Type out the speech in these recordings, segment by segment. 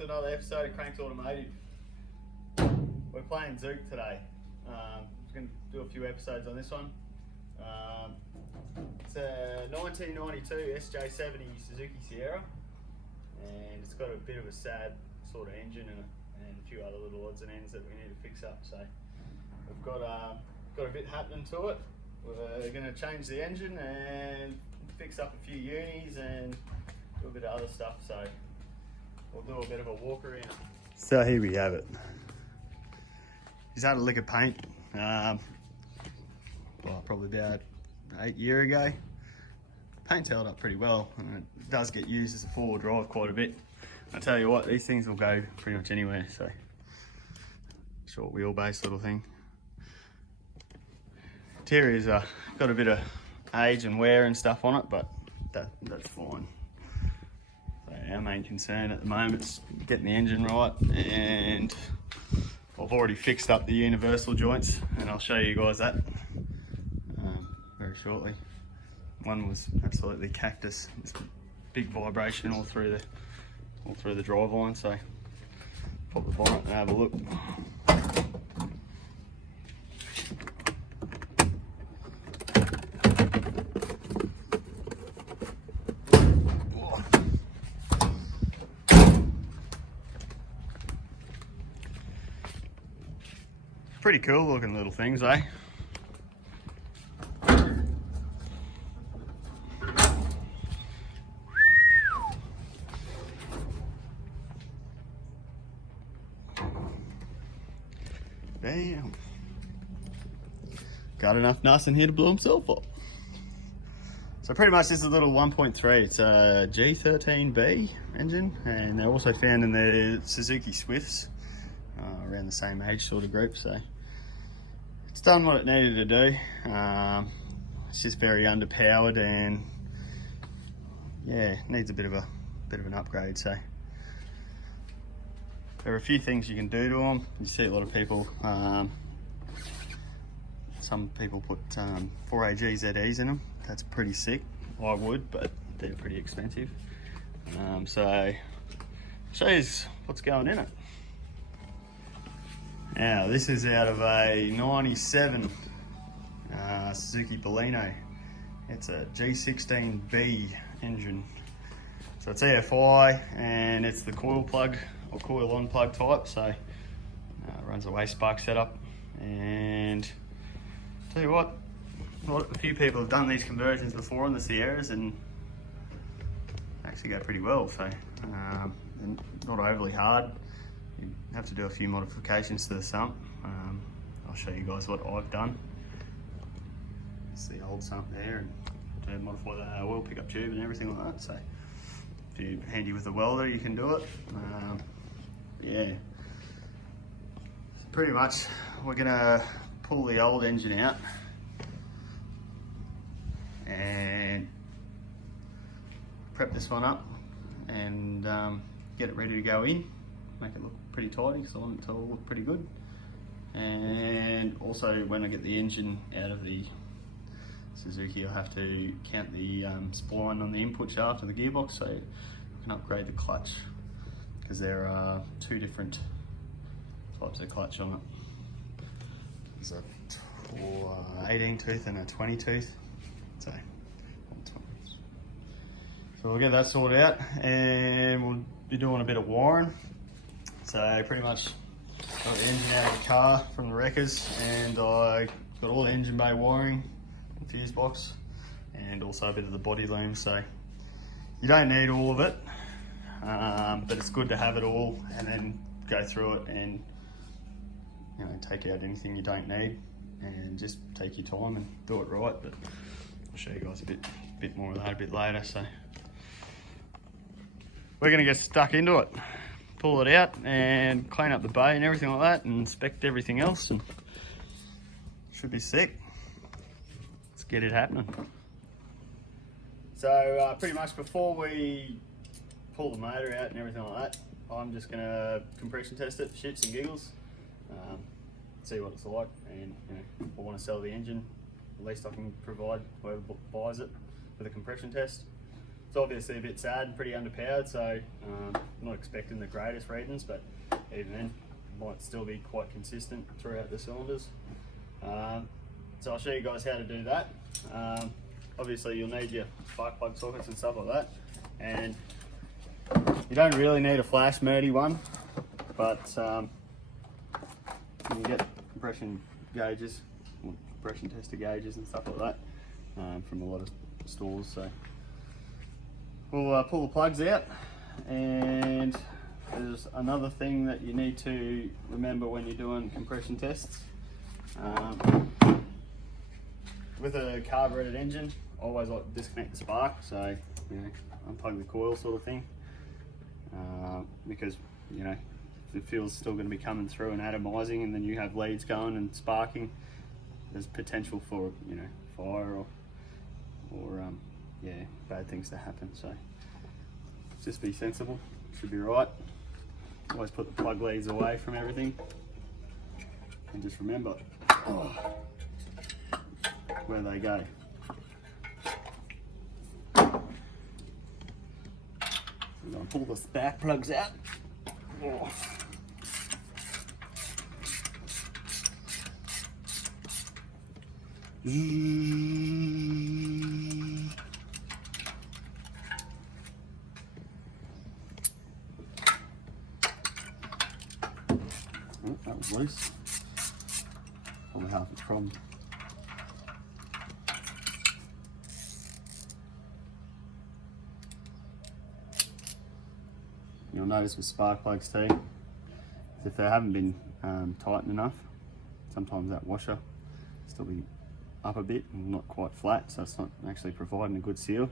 to another episode of Cranks Automotive. We're playing Zook today. I'm going to do a few episodes on this one. It's a 1992 SJ70 Suzuki Sierra, and it's got a bit of a sad sort of engine and a few other little odds and ends that we need to fix up. So we've got a bit happening to it. We're going to change the engine and fix up a few unis and do a bit of other stuff. So we'll do a bit of a walk around. So here we have it. He's had a lick of paint, probably about 8 years ago. Paint's held up pretty well, and it does get used as a four-wheel drive quite a bit. I tell you what, these things will go pretty much anywhere, so short wheelbase little thing. Interior's got a bit of age and wear and stuff on it, but that's fine. So our main concern at the moment is getting the engine right, and I've already fixed up the universal joints, and I'll show you guys that very shortly. One was absolutely cactus. It's big vibration all through the drive line, so pop the bonnet and have a look. Pretty cool looking little things, eh? Bam. Got enough NUS in here to blow himself up. So pretty much this is a little 1.3. It's a G16b engine, and they're also found in the Suzuki Swifts, around the same age sort of group. So it's done what it needed to do. It's just very underpowered, and yeah, needs a bit of an upgrade. So there are a few things you can do to them. You see a lot of people, some people put 4AG ZEs in them. That's pretty sick. I would, but they're pretty expensive. So I'll show you what's going in it. Now this is out of a 97 Suzuki Baleno. It's a G16b engine. So it's EFI, and it's the coil plug or coil on plug type. So it runs a waste spark setup. And tell you what, a few people have done these conversions before on the Sierras and actually go pretty well. So not overly hard. You have to do a few modifications to the sump. I'll show you guys what I've done. It's the old sump there, and to modify the oil pickup tube and everything like that. So if you're handy with a welder, you can do it. Yeah, so pretty much we're gonna pull the old engine out and prep this one up and get it ready to go in. Make it look pretty tidy, because I want it to all look pretty good. And also, when I get the engine out of the Suzuki, I'll have to count the spline on the input shaft of the gearbox, so I can upgrade the clutch, because there are two different types of clutch on it. There's a 18 tooth and a 20 tooth. So we'll get that sorted out, and we'll be doing a bit of wiring. So pretty much got the engine out of the car from the wreckers, and I got all the engine bay wiring and fuse box, and also a bit of the body loom. So you don't need all of it, but it's good to have it all and then go through it and, you know, take out anything you don't need and just take your time and do it right. But I'll show you guys a bit more of that a bit later. So we're gonna get stuck into it, pull it out and clean up the bay and everything like that, and inspect everything else, and should be sick. Let's get it happening. So pretty much before we pull the motor out and everything like that, I'm just gonna compression test it for shits and giggles, see what it's like, and you know, if I want to sell the engine, at least I can provide whoever buys it with a compression test. It's obviously a bit sad and pretty underpowered, so I'm not expecting the greatest readings, but even then, it might still be quite consistent throughout the cylinders. So I'll show you guys how to do that. Obviously you'll need your spark plug sockets and stuff like that, and you don't really need a flash Murdy one, but you can get compression gauges, or compression tester gauges and stuff like that from a lot of stores. So we'll pull the plugs out, and there's another thing that you need to remember when you're doing compression tests. With a carbureted engine, I always like to disconnect the spark, so unplug the coil sort of thing, because the fuel's still going to be coming through and atomizing, and then you have leads going and sparking. There's potential for fire or bad things to happen. So just be sensible. Should be right. Always put the plug leads away from everything, and just remember where they go. I'm going to pull the spark plugs out. Oh, that was loose. Probably half the problem. You'll notice with spark plugs too, if they haven't been tightened enough, sometimes that washer still be up a bit and not quite flat, so it's not actually providing a good seal.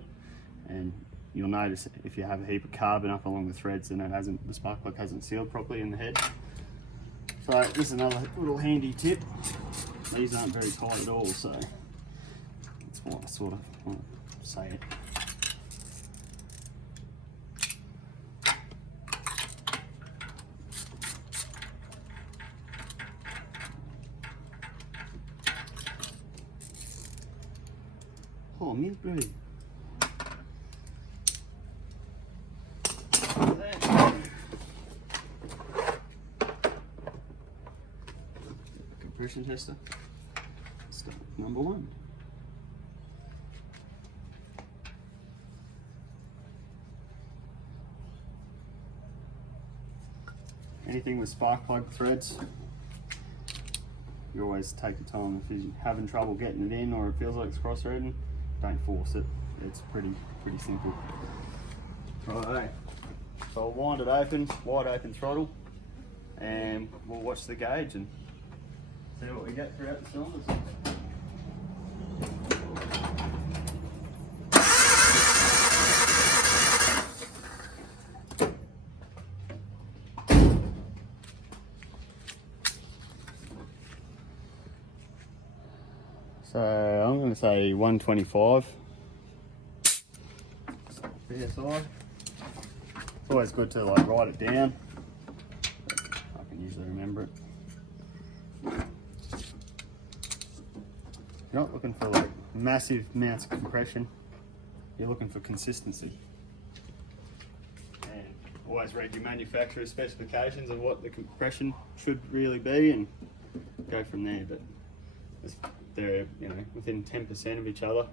And you'll notice if you have a heap of carbon up along the threads, then the spark plug hasn't sealed properly in the head. So this is another little handy tip. These aren't very tight at all, so that's why I sort of want to say it. Oh, milk bread. Compression tester. Start with number 1. Anything with spark plug threads, you always take your time. If you're having trouble getting it in, or it feels like it's cross-threading, don't force it. It's pretty simple. Right, so I'll wind it open, wide open throttle, and we'll watch the gauge and see what we get throughout the cylinders. So I'm going to say 125 PSI. It's always good to write it down. I can usually remember it. You're not looking for massive amounts of compression. You're looking for consistency. And always read your manufacturer's specifications of what the compression should really be, and go from there. But if they're within 10% of each other,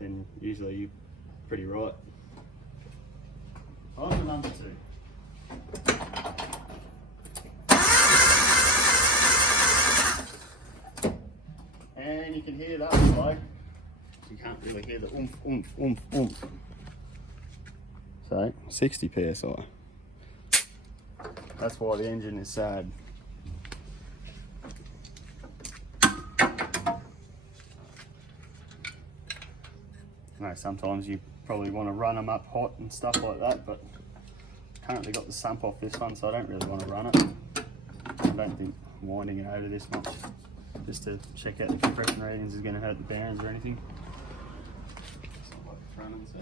then usually you're pretty right. On to number 2. And you can hear that slow. You can't really hear the oomph, oomph, oomph, oomph. So 60 PSI. That's why the engine is sad. I know sometimes you probably want to run them up hot and stuff like that, but currently got the sump off this one, so I don't really want to run it. I don't think winding it over this much, just to check out the compression readings, is going to hurt the bearings or anything. It's not like it's running, so.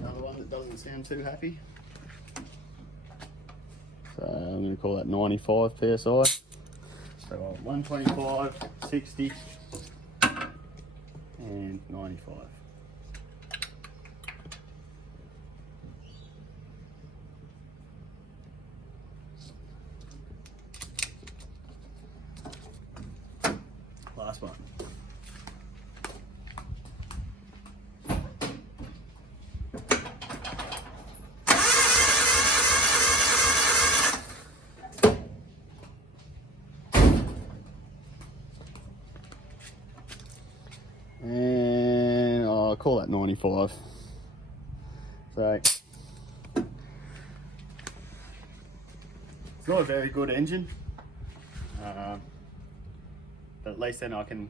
Another one that doesn't sound too happy. So I'm going to call that 95 PSI. So 125, 60 and 95. Last one. And I'll call that 95. So it's not a very good engine, but at least then I can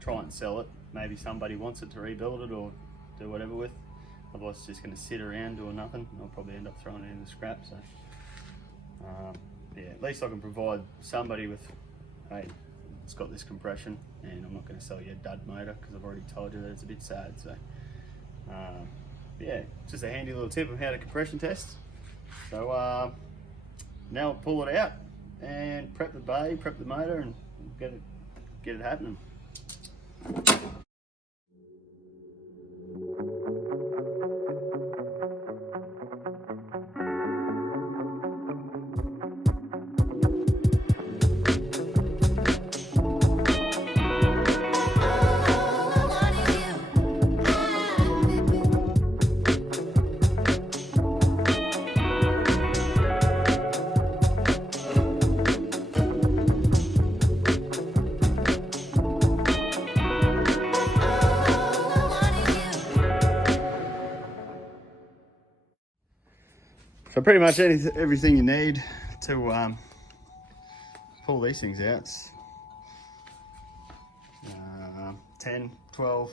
try and sell it. Maybe somebody wants it to rebuild it or do whatever with. Otherwise it's just going to sit around doing nothing. I'll probably end up throwing it in the scrap. So yeah, at least I can provide somebody with, hey, it's got this compression, and I'm not going to sell you a dud motor because I've already told you that it's a bit sad. So yeah, just a handy little tip of how to compression test. So now I'll pull it out and prep the bay, prep the motor, and get it happening. So pretty much everything you need to pull these things out. 10, 12,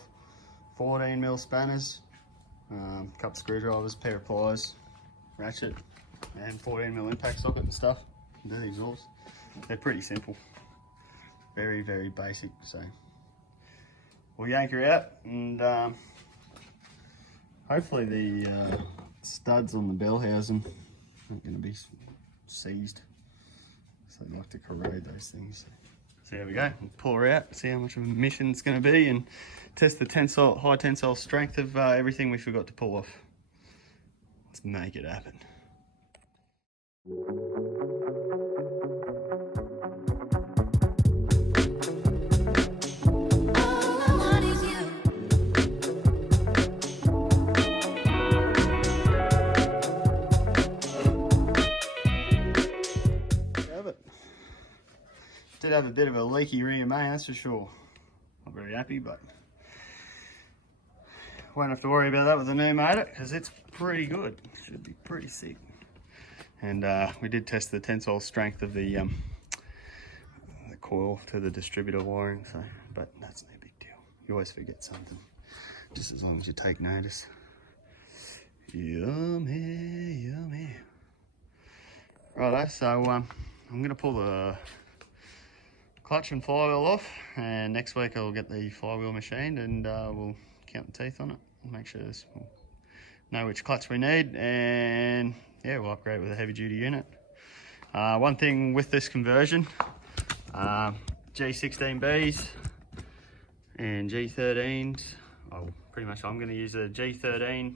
14 mil spanners, couple screwdrivers, pair of pliers, ratchet, and 14 mil impact socket and stuff. Do these all. They're pretty simple, very, very basic. So we'll yank her out, and hopefully the studs on the bell housing aren't going to be seized. So they like to corrode those things. So there we go. We'll pull her out, see how much of a mission it's going to be, and test the high tensile strength of everything we forgot to pull off. Let's make it happen. Did have a bit of a leaky rear main, that's for sure. Not very happy, but won't have to worry about that with the new motor because it's pretty good. Should be pretty sick. And we did test the tensile strength of the coil to the distributor wiring, so but that's no big deal. You always forget something, just as long as you take notice. Yummy, yummy. Righto, so I'm gonna pull the clutch and flywheel off, and next week I'll get the flywheel machined, and we'll count the teeth on it and make sure we'll know which clutch we need, and yeah, we'll upgrade it with a heavy duty unit. One thing with this conversion, G16bs and G13s, pretty much I'm going to use a G13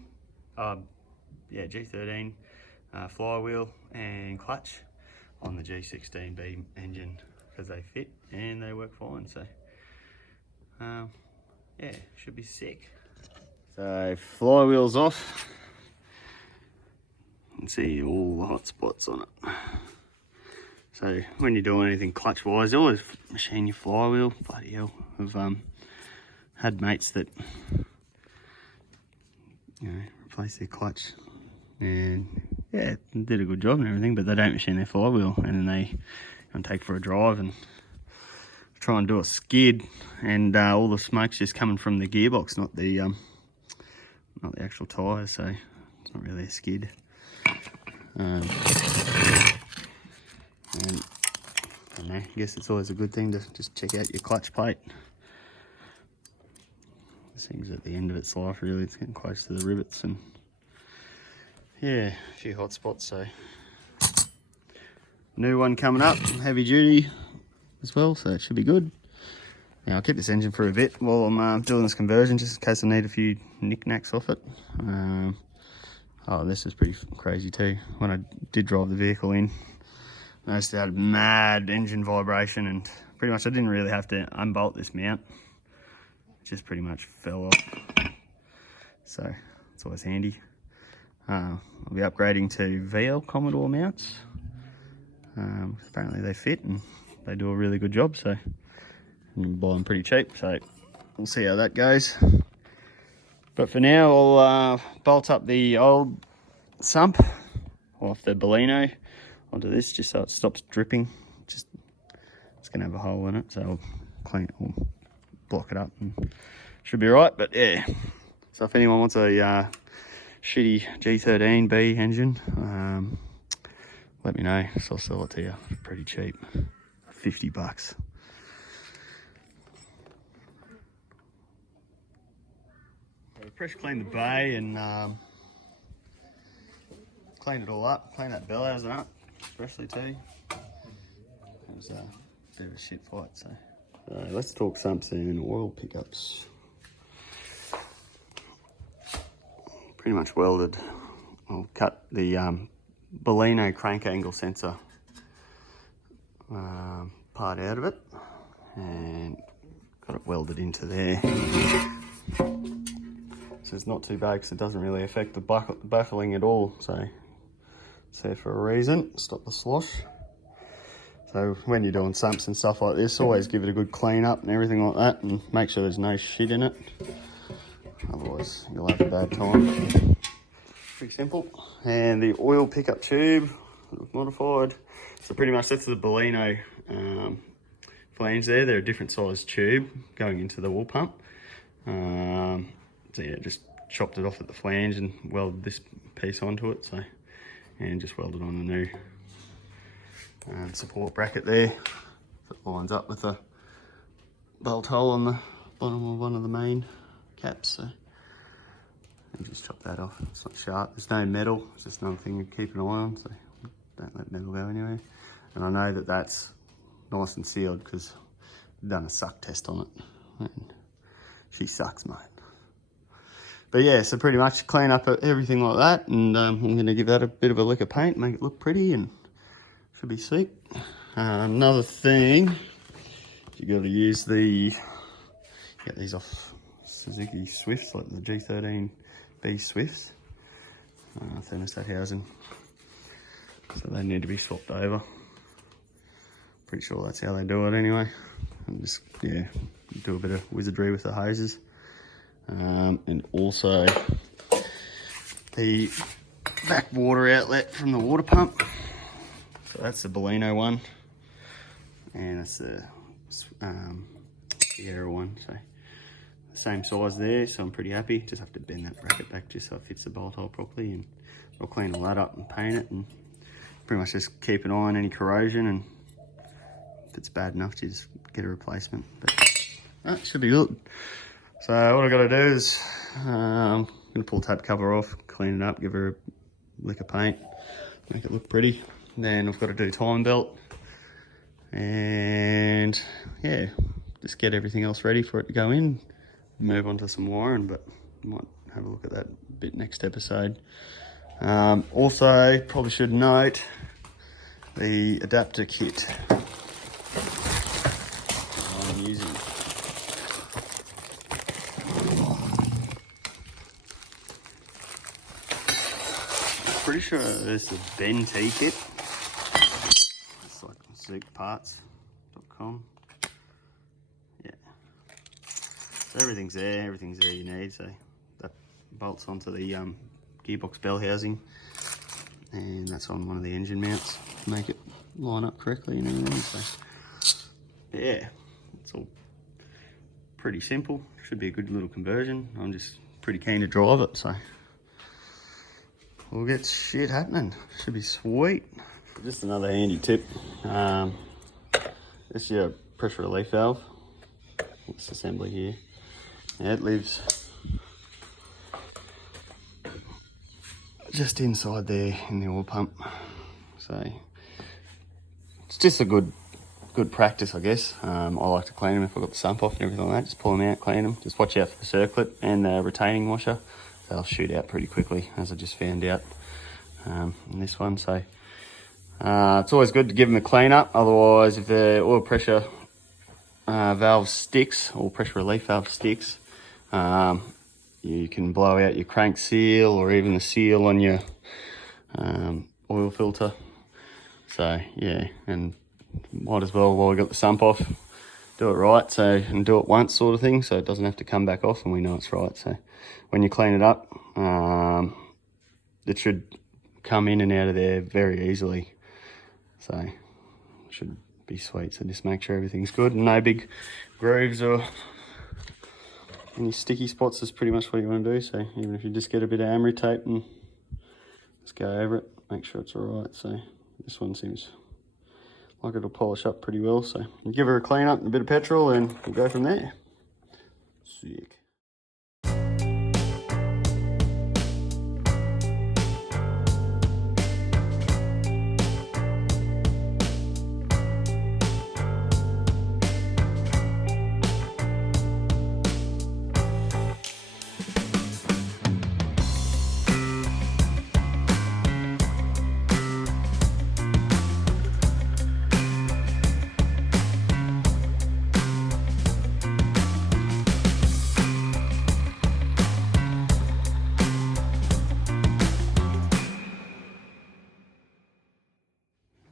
flywheel and clutch on the G16b engine because they fit and they work fine. So yeah, should be sick. So flywheel's off. You can see all the hot spots on it. So when you're doing anything clutch wise, you always machine your flywheel. Bloody hell, I've had mates that replace their clutch and yeah, did a good job and everything, but they don't machine their flywheel, and then they go and take for a drive and try and do a skid, and all the smoke's just coming from the gearbox, not the actual tyres, so it's not really a skid. And I don't know, I guess it's always a good thing to just check out your clutch plate. This thing's at the end of its life really, it's getting close to the rivets, and yeah, a few hot spots, so new one coming up, heavy duty as well, so it should be good. Now I'll keep this engine for a bit while I'm doing this conversion, just in case I need a few knickknacks off it. Oh, this is pretty crazy too. When I did drive the vehicle in, I noticed it had mad engine vibration, and pretty much I didn't really have to unbolt this mount. It just pretty much fell off. So it's always handy. I'll be upgrading to VL Commodore mounts. Apparently they fit and they do a really good job, so you can buy them pretty cheap. So we'll see how that goes. But for now, I'll bolt up the old sump off the Bellino onto this, just so it stops dripping. It's gonna have a hole in it, so I'll clean it or block it up and should be right. But yeah, so if anyone wants a shitty G16b engine, let me know, so I'll sell it to you pretty cheap, $50. Pressure clean the bay and clean it all up, clean that bell housing up, especially too. It was a bit of a shit fight, so. Let's talk sumps and oil pickups. Pretty much welded. I'll cut the Bellino crank angle sensor part out of it and got it welded into there. So it's not too bad because it doesn't really affect the baffling at all. So it's there for a reason, stop the slosh. So when you're doing sumps and stuff like this, always give it a good clean up and everything like that, and make sure there's no shit in it. Otherwise you'll have a bad time. Pretty simple. And the oil pickup tube, modified. So pretty much that's the Bellino flange there. They're a different size tube going into the oil pump. So yeah, just chopped it off at the flange and welded this piece onto it. So, and just welded on the new support bracket there. That lines up with the bolt hole on the bottom of one of the main caps. So, and just chop that off. It's not sharp. There's no metal. It's just another thing to keep an eye on. So don't let metal go anywhere. And I know that that's nice and sealed because I've done a suck test on it. And she sucks, mate. But yeah, so pretty much clean up everything like that, and I'm going to give that a bit of a lick of paint, make it look pretty, and should be sweet. Another thing, you got to use get these off Suzuki Swifts, like the G16b Swifts, thermostat housing. So they need to be swapped over. Pretty sure that's how they do it anyway. And just, yeah, do a bit of wizardry with the hoses. And also the back water outlet from the water pump. So that's the Bellino one, and that's the Sierra one. So the same size there, so I'm pretty happy. Just have to bend that bracket back just so it fits the bolt hole properly, and I'll clean all that up and paint it, and pretty much just keep an eye on any corrosion, and if it's bad enough, you just get a replacement. But that should be good. So what I've got to do is I'm going to pull the tab cover off, clean it up, give her a lick of paint, make it look pretty. Then I've got to do time belt, and yeah, just get everything else ready for it to go in. Move on to some wiring, but I might have a look at that bit next episode. Also, probably should note the adapter kit I'm using. Pretty sure this is a Ben T kit. It's like zookparts.com. Yeah. So everything's there you need. So that bolts onto the gearbox bell housing, and that's on one of the engine mounts to make it line up correctly and everything. So yeah, it's all pretty simple. Should be a good little conversion. I'm just pretty keen to drive it, so we'll get shit happening. Should be sweet. Just another handy tip. This is your pressure relief valve. This assembly here. Yeah, it lives just inside there in the oil pump. So it's just a good practice, I guess. I like to clean them if I've got the sump off and everything like that. Just pull them out, clean them. Just watch out for the circlip and the retaining washer. They'll shoot out pretty quickly, as I just found out in this one. So it's always good to give them a clean up. Otherwise, if the oil pressure valve sticks, or pressure relief valve sticks, you can blow out your crank seal or even the seal on your oil filter. So yeah, and might as well, while we got the sump off, do it right, and do it once sort of thing, so it doesn't have to come back off and we know it's right. So when you clean it up, it should come in and out of there very easily. So it should be sweet. So just make sure everything's good and no big grooves or any sticky spots is pretty much what you want to do. So even if you just get a bit of emery tape and just go over it, make sure it's all right. So this one seems like it'll polish up pretty well. So you give her a clean up and a bit of petrol and we'll go from there. Sick.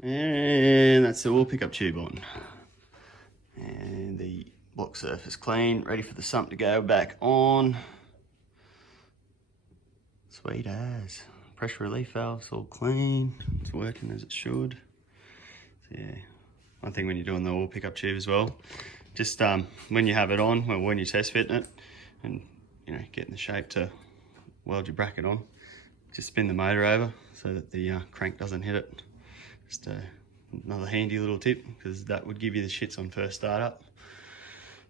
And that's the oil pickup tube on. And the block surface clean, ready for the sump to go back on. Sweet as. Pressure relief valve's all clean. It's working as it should. So yeah, one thing when you're doing the oil pickup tube as well, just when you have it on, well, when you test fitting it, and you know, getting the shape to weld your bracket on, just spin the motor over so that the crank doesn't hit it. Just another handy little tip, because that would give you the shits on first startup.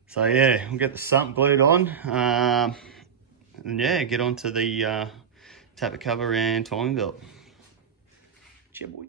So yeah, we'll get the sump glued on, and yeah, get onto the tappet cover and timing belt. Cheer boy.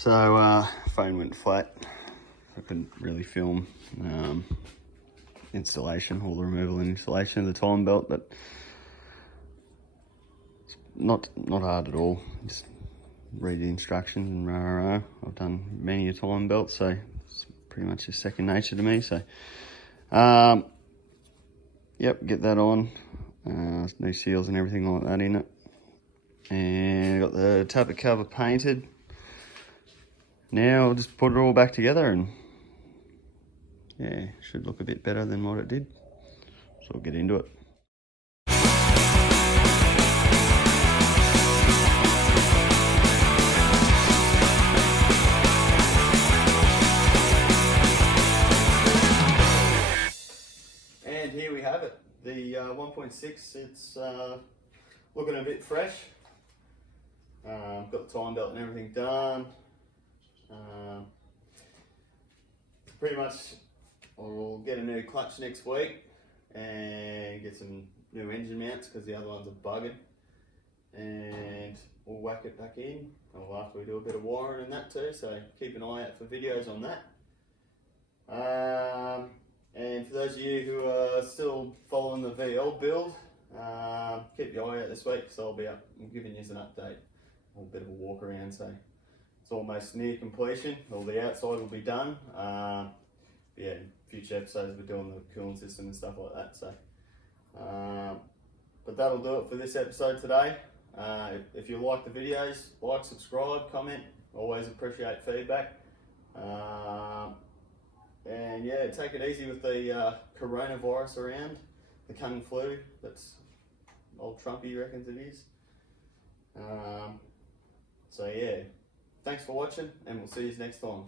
So phone went flat. I couldn't really film installation, all the removal and installation of the time belt, but it's not hard at all. Just read the instructions and rah. I've done many a time belt, so it's pretty much just second nature to me. So yep, get that on. New seals and everything like that in it, and got the tappet cover painted. Now I'll just put it all back together and yeah, should look a bit better than what it did. So we'll get into it. And here we have it. The 1.6, it's looking a bit fresh. Got the time belt and everything done. Pretty much I'll get a new clutch next week and get some new engine mounts because the other ones are bugging, and we'll whack it back in. Well, after we do a bit of wiring and that too, so keep an eye out for videos on that. And for those of you who are still following the VL build, keep your eye out this week because I'll be up giving you an update, a bit of a walk around. So it's almost near completion. All the outside will be done. Yeah, in future episodes we're doing the cooling system and stuff like that. So, but that'll do it for this episode today. If you like the videos, like, subscribe, comment. Always appreciate feedback. And yeah, take it easy with the coronavirus around, the Kung flu. That's old Trumpy reckons it is. So yeah, thanks for watching, and we'll see you next time.